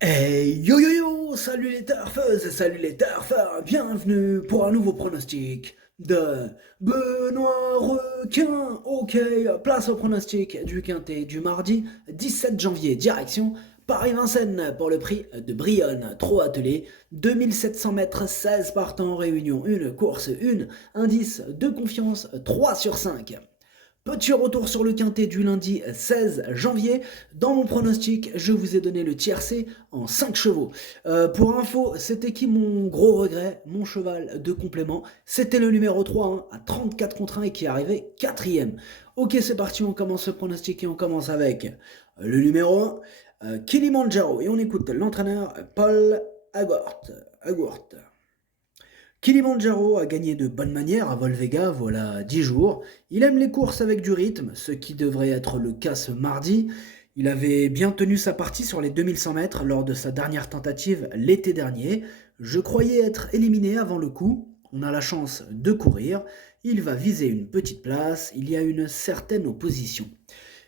Hey yo yo yo, salut les turfeuses, salut les turfeurs, bienvenue pour un nouveau pronostic de Benoît Requin. Ok, place au pronostic du Quintet du mardi 17 janvier, direction Paris-Vincennes pour le prix de Brionne, trop attelé, 2700 mètres, 16 partants, réunion 1, course 1, indice de confiance 3 sur 5. Petit retour sur le quintet du lundi 16 janvier. Dans mon pronostic, je vous ai donné le tiercé en 5 chevaux. Pour info, c'était qui mon gros regret, mon cheval de complément? C'était le numéro 3 hein, à 34 contre 1 et qui est arrivé 4ème. Ok, c'est parti, on commence ce pronostic et on commence avec le numéro 1, Kilimanjaro. Et on écoute l'entraîneur Paul Agourt. Agourt. Kilimanjaro a gagné de bonne manière à Volvega, voilà 10 jours. Il aime les courses avec du rythme, ce qui devrait être le cas ce mardi. Il avait bien tenu sa partie sur les 2100 mètres lors de sa dernière tentative l'été dernier. Je croyais être éliminé avant le coup. On a la chance de courir. Il va viser une petite place. Il y a une certaine opposition.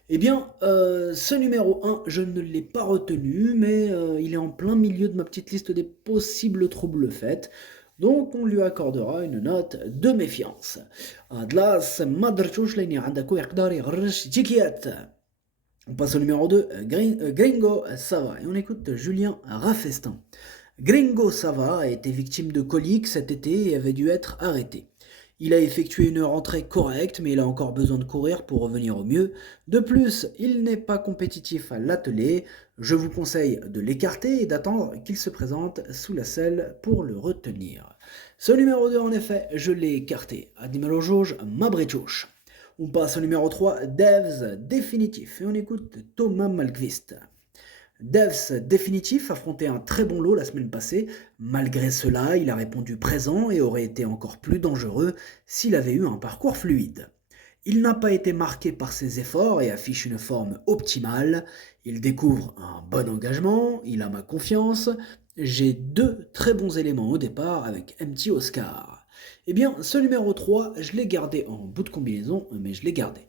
Eh bien, ce numéro 1, je ne l'ai pas retenu, mais il est en plein milieu de ma petite liste des possibles troubles faits. Donc, on lui accordera une note de méfiance. Adlas Madrchouch لأني عندك يقدر يغرش جيكيات. On passe au numéro 2, Gringo Sava. Et on écoute Julien Raffestin. Gringo Sava a été victime de coliques cet été et avait dû être arrêté. Il a effectué une rentrée correcte, mais il a encore besoin de courir pour revenir au mieux. De plus, il n'est pas compétitif à l'attelé. Je vous conseille de l'écarter et d'attendre qu'il se présente sous la selle pour le retenir. Ce numéro 2, en effet, je l'ai écarté. Admiral Jauge, Mabrichouche. On passe au numéro 3, Devs définitif. Et on écoute Thomas Malkvist. Devs définitif affrontait un très bon lot la semaine passée. Malgré cela, il a répondu présent et aurait été encore plus dangereux s'il avait eu un parcours fluide. Il n'a pas été marqué par ses efforts et affiche une forme optimale. Il découvre un bon engagement, il a ma confiance. J'ai deux très bons éléments au départ avec MT Oscar. Eh bien, ce numéro 3, je l'ai gardé en bout de combinaison, mais je l'ai gardé.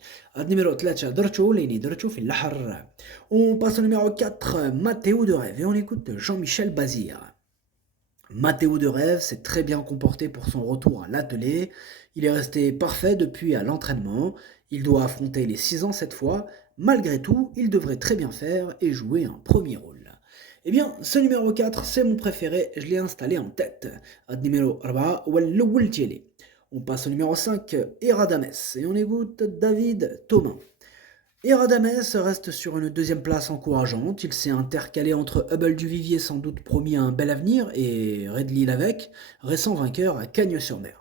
Numéro 3, درتشو لاني درتشو في البحر. On passe au numéro 4, Mathéo de Rêve, et on écoute Jean-Michel Bazir. Mathéo de Rêve s'est très bien comporté pour son retour à l'atelier. Il est resté parfait depuis à l'entraînement. Il doit affronter les 6 ans cette fois. Malgré tout, il devrait très bien faire et jouer un premier rôle. Eh bien, ce numéro 4, c'est mon préféré, je l'ai installé en tête. Numéro 4, Walloul Tielé. On passe au numéro 5, Eradames, et on écoute David Thomas. Eradames reste sur une deuxième place encourageante. Il s'est intercalé entre Hubble du Vivier, sans doute promis un bel avenir, et Redley Lavec, récent vainqueur à Cagnes-sur-Mer.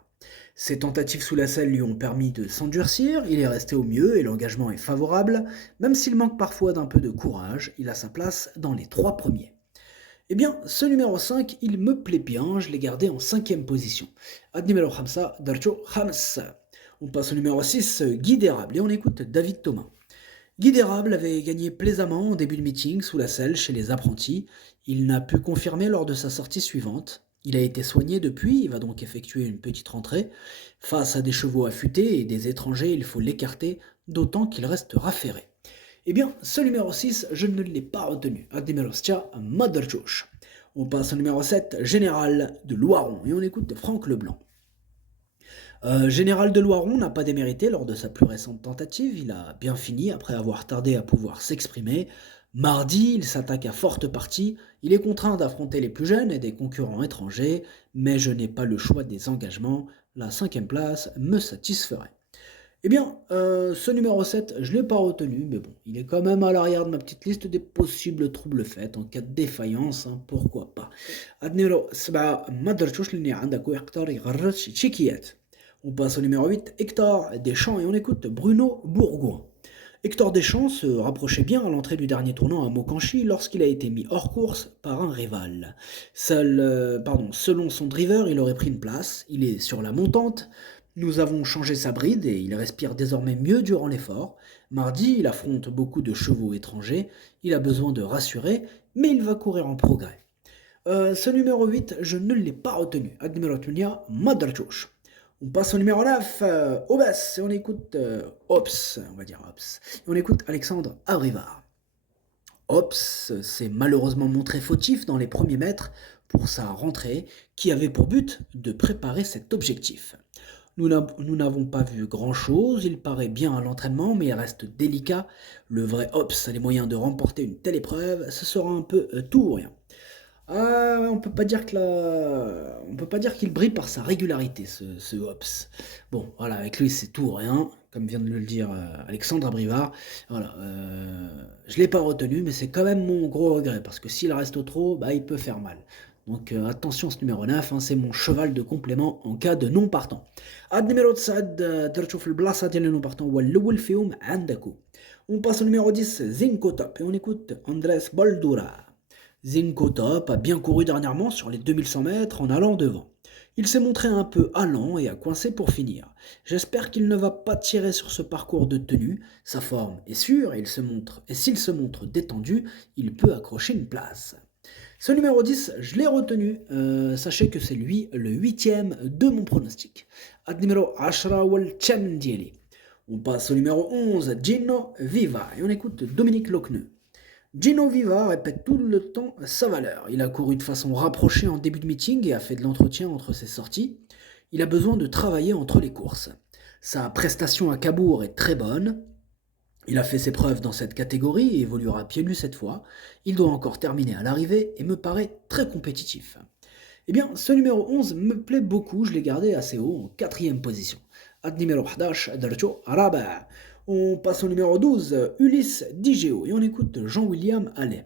Ses tentatives sous la selle lui ont permis de s'endurcir, il est resté au mieux et l'engagement est favorable. Même s'il manque parfois d'un peu de courage, il a sa place dans les 3 premiers. Eh bien, ce numéro 5, il me plaît bien, je l'ai gardé en 5ème position. Ad numéro 5, Darcho Hams. On passe au numéro 6, Guy d'Érable, et on écoute David Thomas. Guy d'Érable avait gagné plaisamment en début de meeting sous la selle chez les apprentis. Il n'a pu confirmer lors de sa sortie suivante. Il a été soigné depuis, il va donc effectuer une petite rentrée. Face à des chevaux affûtés et des étrangers, il faut l'écarter, d'autant qu'il restera ferré. Eh bien, ce numéro 6, je ne l'ai pas retenu. Admiral Motherchouch. On passe au numéro 7, Général de Loiron, et on écoute Franck Leblanc. Général de Loiron n'a pas démérité lors de sa plus récente tentative, il a bien fini après avoir tardé à pouvoir s'exprimer. Mardi, il s'attaque à forte partie, il est contraint d'affronter les plus jeunes et des concurrents étrangers, mais je n'ai pas le choix des engagements, la 5ème place me satisferait. Eh bien, ce numéro 7, je ne l'ai pas retenu, mais bon, il est quand même à l'arrière de ma petite liste des possibles troubles faits en cas de défaillance, hein, pourquoi pas. Numéro 7, ما درتوش لاني عندك يقدر يغرس شيكيات. On passe au numéro 8, Hector Deschamps, et on écoute Bruno Bourgoin. Hector Deschamps se rapprochait bien à l'entrée du dernier tournant à Mokanchi lorsqu'il a été mis hors course par un rival. Selon son driver, il aurait pris une place, il est sur la montante. Nous avons changé sa bride et il respire désormais mieux durant l'effort. Mardi, il affronte beaucoup de chevaux étrangers, il a besoin de rassurer, mais il va courir en progrès. Ce numéro 8, je ne l'ai pas retenu. Admiral Tunia Madrachouch. On passe au numéro 9, Obes, et on écoute Ops, on va dire Ops. Et on écoute Alexandre Abrivard. Hobbs s'est malheureusement montré fautif dans les premiers mètres pour sa rentrée, qui avait pour but de préparer cet objectif. Nous n'avons pas vu grand-chose, il paraît bien à l'entraînement, mais il reste délicat. Le vrai Hobbs a les moyens de remporter une telle épreuve, ce sera un peu tout ou rien. On peut pas dire on peut pas dire qu'il brille par sa régularité, ce Hobbs. Bon, voilà, avec lui c'est tout ou rien, comme vient de le dire Alexandre Abrivard. Voilà, je l'ai pas retenu, mais c'est quand même mon gros regret, parce que s'il reste au trot, bah, il peut faire mal. Donc attention, ce numéro 9, hein, c'est mon cheval de complément en cas de non partant. النميرو 9 درتو في البلاصه ديال لي نون بارتون هو الاول فيهم عندكو. On passe au numéro 10, Zinco Top, et on écoute Andrés Boldura. Zinco Top a bien couru dernièrement sur les 2100 mètres en allant devant. Il s'est montré un peu allant et a coincé pour finir. J'espère qu'il ne va pas tirer sur ce parcours de tenue. Sa forme est sûre et s'il se montre détendu, il peut accrocher une place. Ce numéro 10, je l'ai retenu. Sachez que c'est lui le 8e de mon pronostic. Ad numéro 10 wal thème ديالي. On passe au numéro 11, Gino Viva, et on écoute Dominique Locneux. Gino Viva répète tout le temps sa valeur. Il a couru de façon rapprochée en début de meeting et a fait de l'entretien entre ses sorties. Il a besoin de travailler entre les courses. Sa prestation à Cabourg est très bonne. Il a fait ses preuves dans cette catégorie et évoluera pieds nus cette fois. Il doit encore terminer à l'arrivée et me paraît très compétitif. Eh bien, ce numéro 11 me plaît beaucoup, je l'ai gardé assez haut, en 4e position. Ad numéro 11, Darcho Araba. On passe au numéro 12, Ulysse Digéo, et on écoute Jean-William Allais.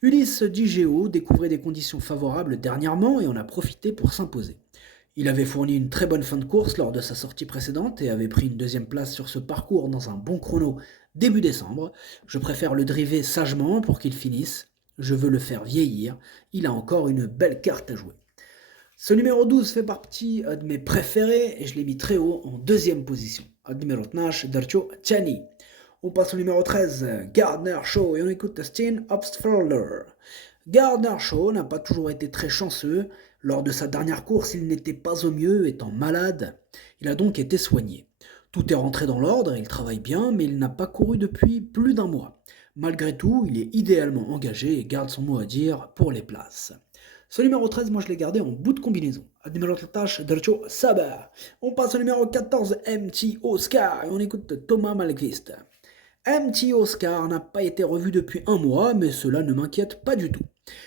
Ulysse Digéo découvrait des conditions favorables dernièrement et en a profité pour s'imposer. Il avait fourni une très bonne fin de course lors de sa sortie précédente et avait pris une 2e place sur ce parcours dans un bon chrono début décembre. Je préfère le driver sagement pour qu'il finisse. Je veux le faire vieillir. Il a encore une belle carte à jouer. Ce numéro 12 fait partie de mes préférés et je l'ai mis très haut en 2e position. Numéro 12, Darcho Chani. On passe au numéro 13, Gardner Shaw, et on écoute Steen Obstfelder. Gardner Shaw n'a pas toujours été très chanceux. Lors de sa dernière course, il n'était pas au mieux, étant malade. Il a donc été soigné. Tout est rentré dans l'ordre, il travaille bien, mais il n'a pas couru depuis plus d'1 mois. Malgré tout, il est idéalement engagé et garde son mot à dire pour les places. Ce numéro 13, moi je l'ai gardé en bout de combinaison. Numéro 13, Dercho Saber. On passe au numéro 14, MT Oscar, et on écoute Thomas Malmqvist. MT Oscar n'a pas été revu depuis 1 mois, mais cela ne m'inquiète pas du tout.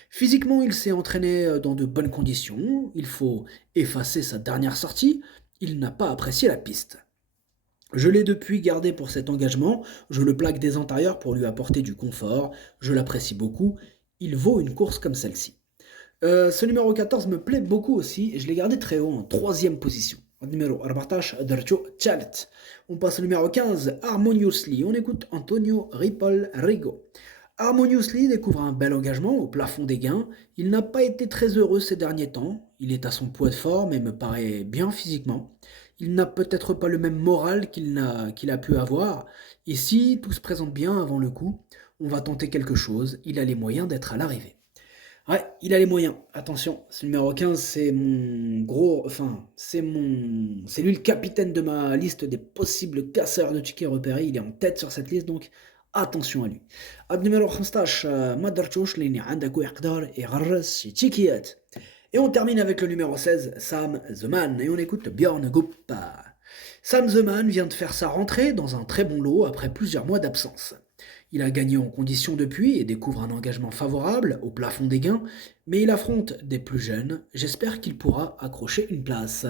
Physiquement, il s'est entraîné dans de bonnes conditions, il faut effacer sa dernière sortie, il n'a pas apprécié la piste. Je l'ai depuis gardé pour cet engagement, je le plaque des antérieurs pour lui apporter du confort, je l'apprécie beaucoup, il vaut une course comme celle-ci. Ce numéro 14 me plaît beaucoup aussi, et je l'ai gardé très haut en 3e position. Numéro 14, Darcho Chalet. On passe au numéro 15, Harmoniously. On écoute Antonio Ripoll Rigo. Harmoniously découvre un bel engagement au plafond des gains. Il n'a pas été très heureux ces derniers temps. Il est à son poids de forme et me paraît bien physiquement. Il n'a peut-être pas le même moral qu'il a pu avoir. Et si tout se présente bien avant le coup, on va tenter quelque chose. Il a les moyens d'être à l'arrivée. Ouais, il a les moyens. Attention, ce numéro 15, c'est mon gros... Enfin, c'est lui le capitaine de ma liste des possibles casseurs de tickets repérés. Il est en tête sur cette liste, donc attention à lui. Ad numéro 15, ما درتوش لأن عنده يقدر يغرس شي تيكيات. Et on termine avec le numéro 16, Sam the Man, et on écoute Björn Goop. Sam the Man vient de faire sa rentrée dans un très bon lot après plusieurs mois d'absence. Il a gagné en condition depuis et découvre un engagement favorable au plafond des gains, mais il affronte des plus jeunes. J'espère qu'il pourra accrocher une place.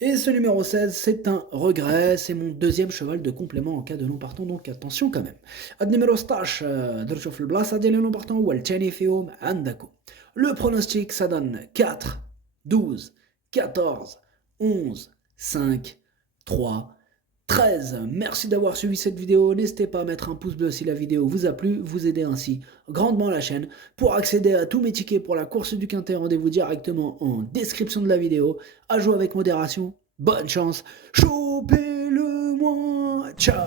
Et ce numéro 16, c'est un regret, c'est mon 2e cheval de complément en cas de non partant, donc attention quand même. Ad numéro 16, درتو في البلاصة ديال non partant والثاني فيهم عندكم. Le pronostic, ça donne 4, 12, 14, 11, 5, 3, 13. Merci d'avoir suivi cette vidéo. N'hésitez pas à mettre un pouce bleu si la vidéo vous a plu. Vous aidez ainsi grandement la chaîne. Pour accéder à tous mes tickets pour la course du Quintet, rendez-vous directement en description de la vidéo. À jouer avec modération. Bonne chance. Chopez-le moi. Ciao.